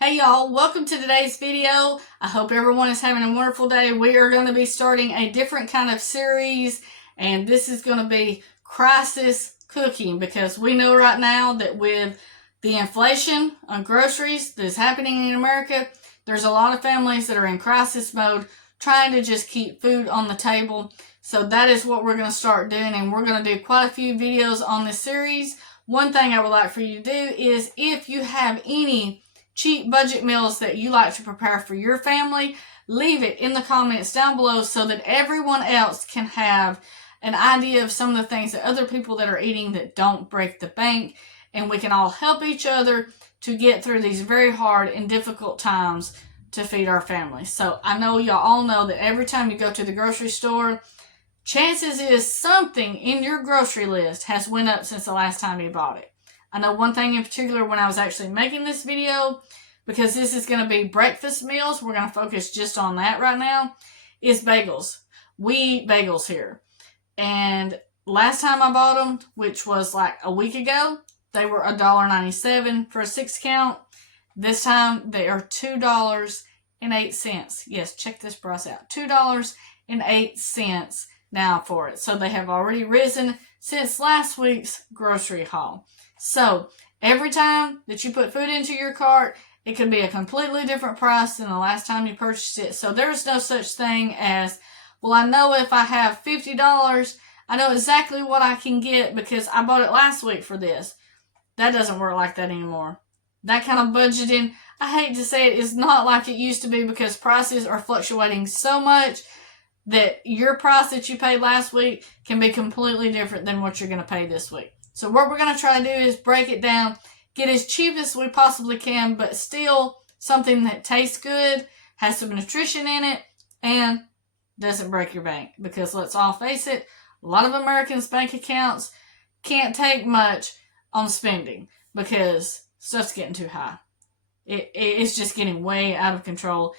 Hey y'all, welcome to today's video. I hope everyone is having a wonderful day. We are going to be starting a different kind of series, and this is going to be crisis cooking, because we know right now that with the inflation on groceries that is happening in America, there's a lot of families that are in crisis mode trying to just keep food on the table. So that is what we're going to start doing, and we're going to do quite a few videos on this series. One thing I would like for you to do is, if you have any cheap budget meals that you like to prepare for your family, leave it in the comments down below so that everyone else can have an idea of some of the things that other people that are eating that don't break the bank, and we can all help each other to get through these very hard and difficult times to feed our families. So I know y'all all know that every time you go to the grocery store, chances is something in your grocery list has went up since the last time you bought it. I know one thing in particular when I was actually making this video, because this is going to be breakfast meals, we're going to focus just on that right now, is bagels. We eat bagels here. And last time I bought them, which was like a week ago, they were $1.97 for a 6-count. This time they are $2.08. Yes, check this price out. $2.08 now for it. So they have already risen since last week's grocery haul. So every time that you put food into your cart, it could be a completely different price than the last time you purchased it. So there's no such thing as, well, I know if I have $50, I know exactly what I can get because I bought it last week for this. That doesn't work like that anymore. That kind of budgeting, I hate to say it, is not like it used to be, because prices are fluctuating so much that your price that you paid last week can be completely different than what you're going to pay this week. So what we're going to try to do is break it down, get as cheap as we possibly can, but still something that tastes good, has some nutrition in it, and doesn't break your bank. Because let's all face it, a lot of Americans' bank accounts can't take much on spending because stuff's getting too high. It's just getting way out of control.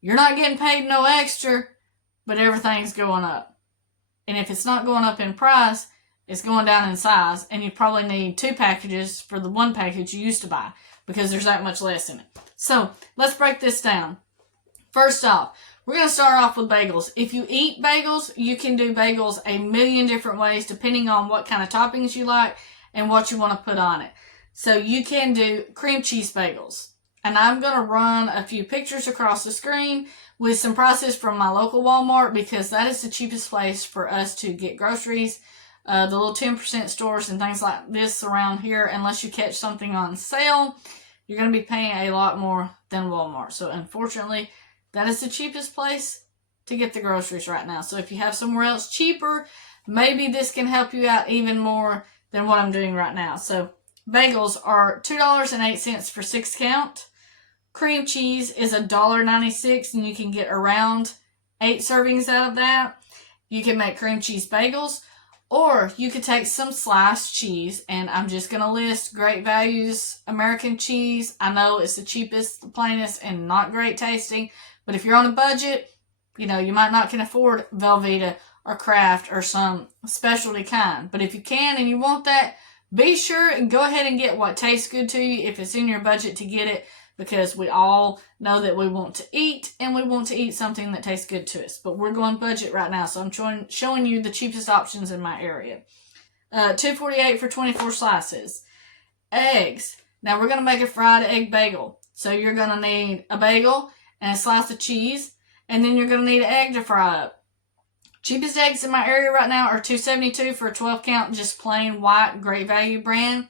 You're not getting paid no extra, but everything's going up. And if it's not going up in price, it's going down in size, and you probably need 2 packages for the 1 package you used to buy because there's that much less in it. So let's break this down. First off, we're going to start off with bagels. If you eat bagels, you can do bagels a million different ways depending on what kind of toppings you like and what you want to put on it. So you can do cream cheese bagels. And I'm going to run a few pictures across the screen with some prices from my local Walmart, because that is the cheapest place for us to get groceries. The little 10% stores and things like this around here, unless you catch something on sale, you're going to be paying a lot more than Walmart. So unfortunately, that is the cheapest place to get the groceries right now. So if you have somewhere else cheaper, maybe this can help you out even more than what I'm doing right now. So bagels are $2.08 for 6-count. Cream cheese is $1.96, and you can get around 8 servings out of that. You can make cream cheese bagels, or you could take some sliced cheese, and I'm just going to list Great Value's American cheese. I know it's the cheapest, the plainest, and not great tasting, but if you're on a budget, you might not can afford Velveeta or Kraft or some specialty kind. But if you can and you want that, be sure and go ahead and get what tastes good to you if it's in your budget to get it, because we all know that we want to eat, and we want to eat something that tastes good to us. But we're going budget right now, so I'm showing you the cheapest options in my area. $2.48 for 24 slices. Eggs. Now we're going to make a fried egg bagel. So you're going to need a bagel and a slice of cheese, and then you're going to need an egg to fry up. Cheapest eggs in my area right now are $2.72 for a 12-count, just plain white Great Value brand.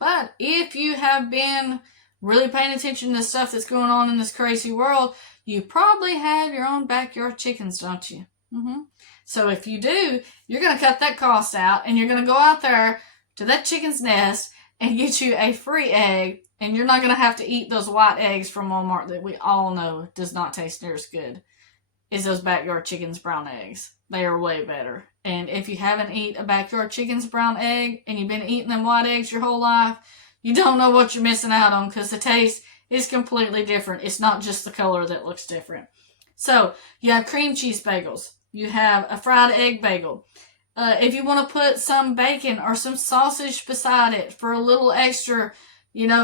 But if you have been really paying attention to stuff that's going on in this crazy world, you probably have your own backyard chickens, don't you? So if you do, you're going to cut that cost out, and you're going to go out there to that chicken's nest and get you a free egg, and you're not going to have to eat those white eggs from Walmart that we all know does not taste near as good as those backyard chickens' brown eggs. They are way better. And if you haven't eaten a backyard chicken's brown egg and you've been eating them white eggs your whole life, you don't know what you're missing out on, because the taste is completely different. It's not just the color that looks different. So you have cream cheese bagels. You have a fried egg bagel. If you want to put some bacon or some sausage beside it for a little extra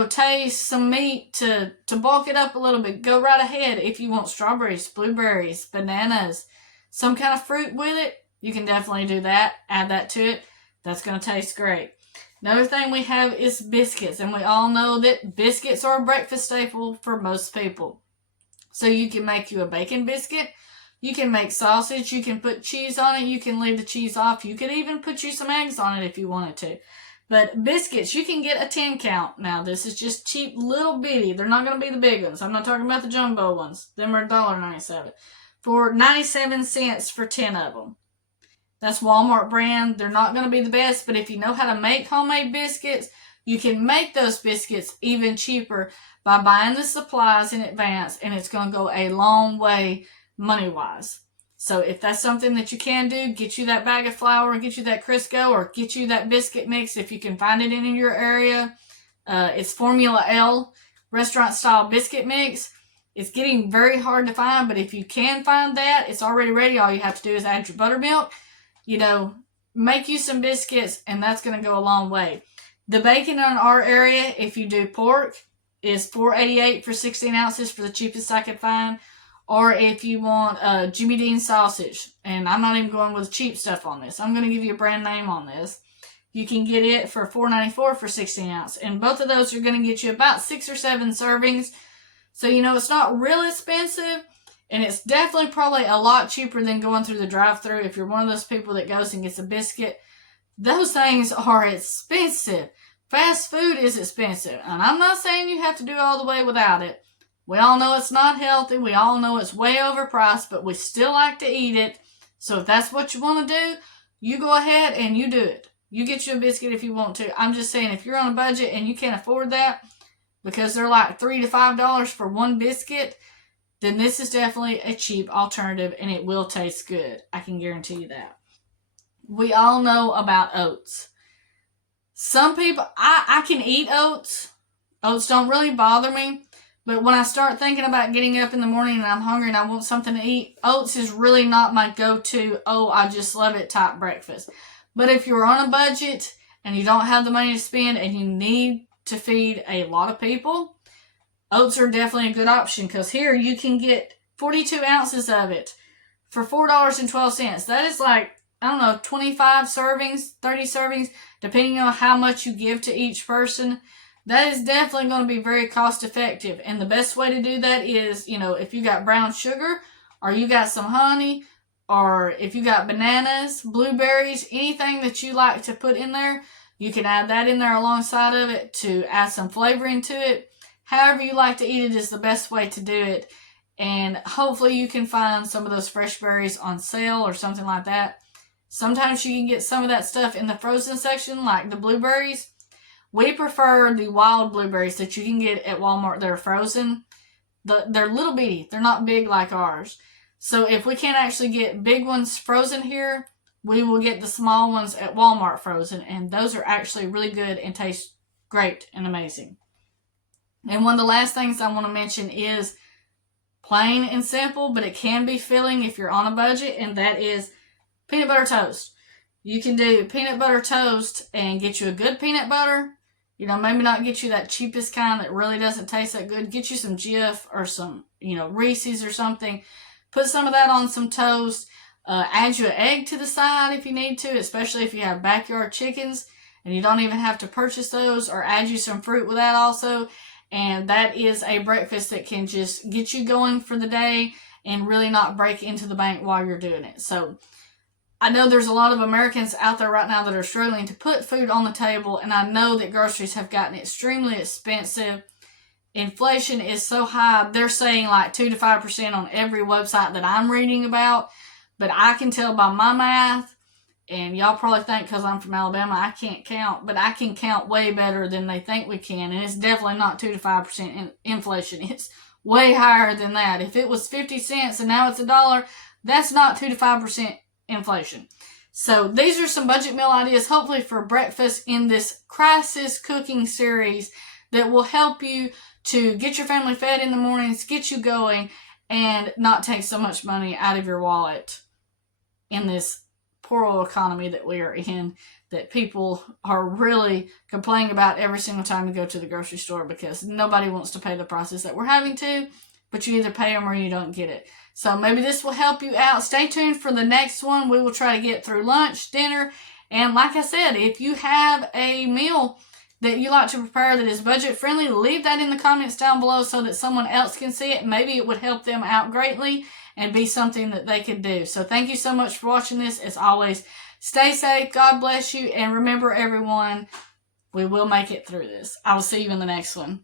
taste some meat to bulk it up a little bit, go right ahead. If you want strawberries, blueberries, bananas, some kind of fruit with it, you can definitely do that. Add that to it. That's going to taste great. Another thing we have is biscuits, and we all know that biscuits are a breakfast staple for most people. So you can make you a bacon biscuit. You can make sausage. You can put cheese on it. You can leave the cheese off. You could even put you some eggs on it if you wanted to. But biscuits, you can get a 10 count. Now, this is just cheap little bitty. They're not going to be the big ones. I'm not talking about the jumbo ones. Them are $1.97. For 97 cents for 10 of them. That's Walmart brand. They're not going to be the best, but if you know how to make homemade biscuits, you can make those biscuits even cheaper by buying the supplies in advance, and it's going to go a long way money-wise. So if that's something that you can do, get you that bag of flour, get you that Crisco, or get you that biscuit mix if you can find it in your area. It's Formula L restaurant-style biscuit mix. It's getting very hard to find, but if you can find that, it's already ready. All you have to do is add your buttermilk. Make you some biscuits, and that's going to go a long way. The bacon in our area, if you do pork, is $4.88 for 16 ounces for the cheapest I could find. Or if you want Jimmy Dean sausage, and I'm not even going with cheap stuff on this. I'm going to give you a brand name on this. You can get it for $4.94 for 16 ounce. And both of those are going to get you about 6 or 7 servings. So, it's not real expensive. And it's definitely probably a lot cheaper than going through the drive-thru. If you're one of those people that goes and gets a biscuit, those things are expensive. Fast food is expensive. And I'm not saying you have to do all the way without it. We all know it's not healthy. We all know it's way overpriced, but we still like to eat it. So if that's what you want to do, you go ahead and you do it. You get you a biscuit if you want to. I'm just saying, if you're on a budget and you can't afford that, because they're like $3 to $5 for one biscuit, then this is definitely a cheap alternative, and it will taste good. I can guarantee you that. We all know about oats. Some people, I can eat oats. Oats don't really bother me. But when I start thinking about getting up in the morning and I'm hungry and I want something to eat, oats is really not my go-to, I just love it type breakfast. But if you're on a budget and you don't have the money to spend and you need to feed a lot of people, oats are definitely a good option, because here you can get 42 ounces of it for $4.12. That is like, 25 servings, 30 servings, depending on how much you give to each person. That is definitely going to be very cost effective. And the best way to do that is, if you got brown sugar, or you got some honey, or if you got bananas, blueberries, anything that you like to put in there, you can add that in there alongside of it to add some flavoring to it. However you like to eat it is the best way to do it. And hopefully you can find some of those fresh berries on sale or something like that. Sometimes you can get some of that stuff in the frozen section, like the blueberries. We prefer the wild blueberries that you can get at Walmart that are frozen. They're little bitty. They're not big like ours. So if we can't actually get big ones frozen here, we will get the small ones at Walmart frozen. And those are actually really good and taste great and amazing. And one of the last things I want to mention is plain and simple, but it can be filling if you're on a budget, and that is peanut butter toast. You can do peanut butter toast and get you a good peanut butter. Maybe not get you that cheapest kind that really doesn't taste that good. Get you some Jif or some, Reese's or something. Put some of that on some toast. Add you an egg to the side if you need to, especially if you have backyard chickens and you don't even have to purchase those, or add you some fruit with that also. And that is a breakfast that can just get you going for the day and really not break into the bank while you're doing it. So I know there's a lot of Americans out there right now that are struggling to put food on the table, and I know that groceries have gotten extremely expensive. Inflation is so high, they're saying like 2 to 5% on every website that I'm reading about, but I can tell by my math, and y'all probably think because I'm from Alabama I can't count, but I can count way better than they think we can, and it's definitely not 2 to 5% inflation. It's way higher than that. If it was 50 cents and now it's $1, that's not 2 to 5% inflation. So these are some budget meal ideas, hopefully for breakfast in this crisis cooking series, that will help you to get your family fed in the mornings, get you going, and not take so much money out of your wallet in this poor old economy that we are in, that people are really complaining about every single time you go to the grocery store, because nobody wants to pay the prices that we're having to, but you either pay them or you don't get it. So maybe this will help you out. Stay tuned for the next one. We will try to get through lunch, dinner, and like I said, if you have a meal that you like to prepare that is budget friendly, leave that in the comments down below so that someone else can see it. Maybe it would help them out greatly and be something that they could do. So thank you so much for watching this. As always, stay safe, God bless you, and remember everyone, we will make it through this. I will see you in the next one.